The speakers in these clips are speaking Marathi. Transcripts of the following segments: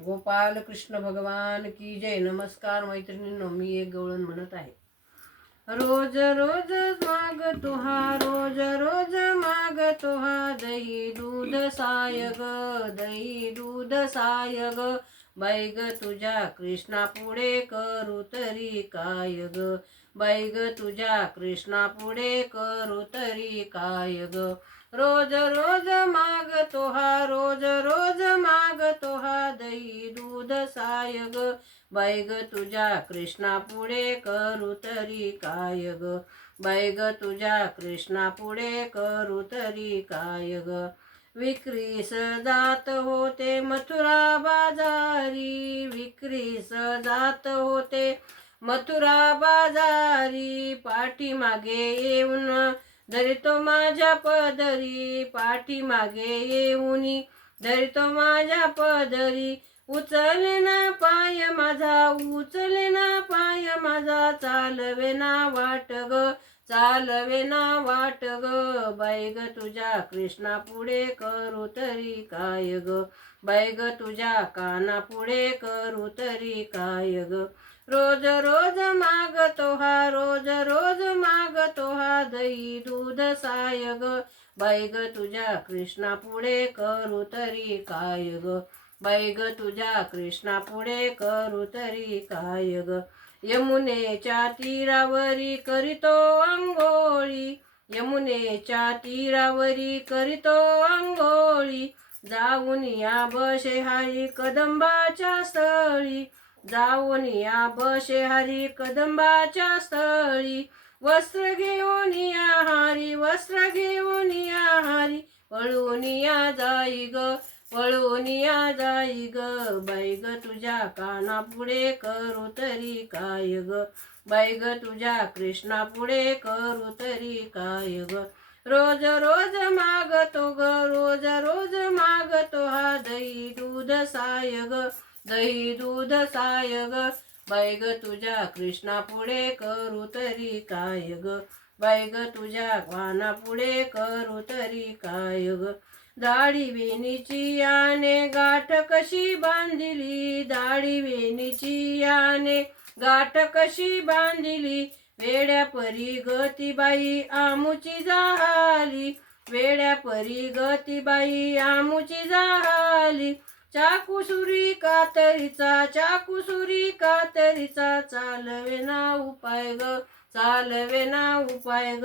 गोपाल कृष्ण भगवान की जय. नमस्कार मैत्रिणींनो मी एक गवळण म्हणत आहे. रोज रोज माग तुहा रोज रोज माग तुहा दही दूध साय ग दही दूध साय ग बैग तुझ्या कृष्णा पुढे करू तरी काय ग बैग तुझ्या कृष्णा पुढे करू तरी काय ग रोज रोज माग तोहा रोज रोज माग तोहा दही दूध साय ग बैग तुझ्या कृष्णा पुढे करू तरी काय ग बैग तुझ्या कृष्णा पुढे करू तरी काय ग विक्रीस जात होते मथुरा बाजारी. विक्रीस जात होते मथुरा बाजारी. पाठीमागे येऊन धरितो माझ्या पदरी. पाठीमागे येऊन धरितो माझ्या पदरी. उचले ना पाय माझा उचले ना पाय माझा. चालवे ना वाट ग. चालवे ना वाट ग. बाई ग तुझ्या कृष्णा पुढे करू तरी काय ग? बाई ग तुझ्या काना पुढे करू तरी काय ग? रोज रोज मागतो हा रोज रोज मागतो हा दही दूध साय ग. बाई ग तुझ्या कृष्णा पुढे करू तरी काय ग? बाई ग तुझ्या कृष्णा पुढे करू तरी काय ग? यमुनेच्या तीरावरी करीतो अंघोळी यमुनेच्या तीरावरी करीतो अंघोळी जाऊन या बशेहारी कदंबाच्या स्थळी. जाऊन या बशे हरी कदंबाच्या स्थळी. वस्त्र घेऊन या हारी वस्त्र घेऊन या हारी. पळून या जाई ग पळून या जाई ग बाई ग तुझ्या काना पुढे करू तरी काय ग? बाई ग तुझ्या कृष्णा पुढे करू तरी काय ग? रोज रोज मागतो ग रोज रोज मागतो हा दही दूध साय ग दही दूध साय ग. बाई ग तुझ्या कृष्णा पुढे करू तरी काय ग? बाई ग तुझ्या वाना पुढे करू तरी काय ग? दाढी वेणीची याने गाठ कशी बांधिली? दाढी वेणीची याने गाठ कशी बांधिली? वेड्या परी गती बाई आमुची झाली वेड्या परी गती बाई आमुची झाली चाकुसुरी कातरीचा चाकुसुरी कातरीचा. चालवे ना उपाय ग चालवे ना उपाय ग.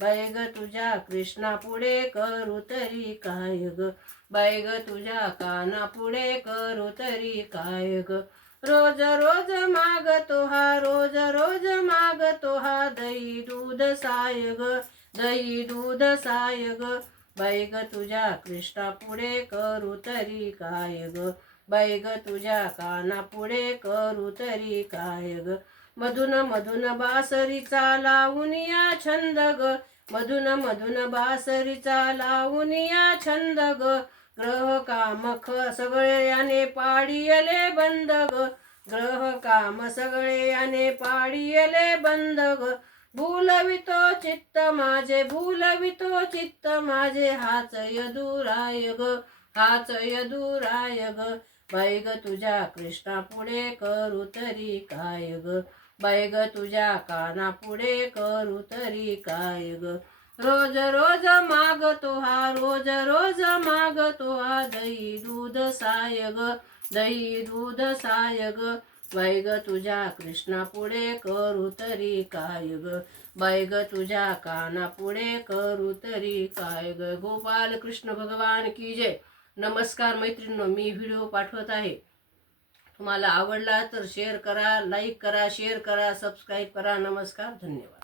बाय ग तुझ्या कृष्णा पुढे करू तरी काय ग? बाय ग तुझ्या काना पुढे करू तरी काय ग? रोज रोज मागतो हा रोज रोज मागतो हा दही दूध साय ग दही दूध साय ग. बाय ग तुझ्या कृष्णा पुढे करू तरी काय ग? बाई ग तुझ्या काना पुढे करू तरी काय ग? मधुन मधुन बासरीचा लावून या छंद ग. मधुन मधुन बासरीचा लावून या छंद ग. ग्रह काम ख सगळे याने पाडियले बंद ग. ग्रह काम सगळे याने पाडियले बंद ग. भूलवितो चित्त माझे भूलवितो चित्त माझे. हाच यदुराय ग हाच यदुराय ग. बाई ग तुझ्या कृष्णा पुढे करू तरी काय ग? बाई ग तुझ्या काना पुढे करू तरी काय ग? रोज रोज मागतो हा रोज रोज मागतो हा दही दूध साय ग दही दूध साय ग. बाई ग तुझ्या कृष्णा पुढे करू तरी काय ग? बाई ग तुझ्या काना पुढे करू तरी काय ग? गोपाल कृष्ण भगवान की जय. नमस्कार मैत्रिणींनो मी व्हिडिओ पाठवत आहे. तुम्हाला आवडला तर शेअर करा लाईक करा शेअर करा सबस्क्राईब करा. नमस्कार धन्यवाद.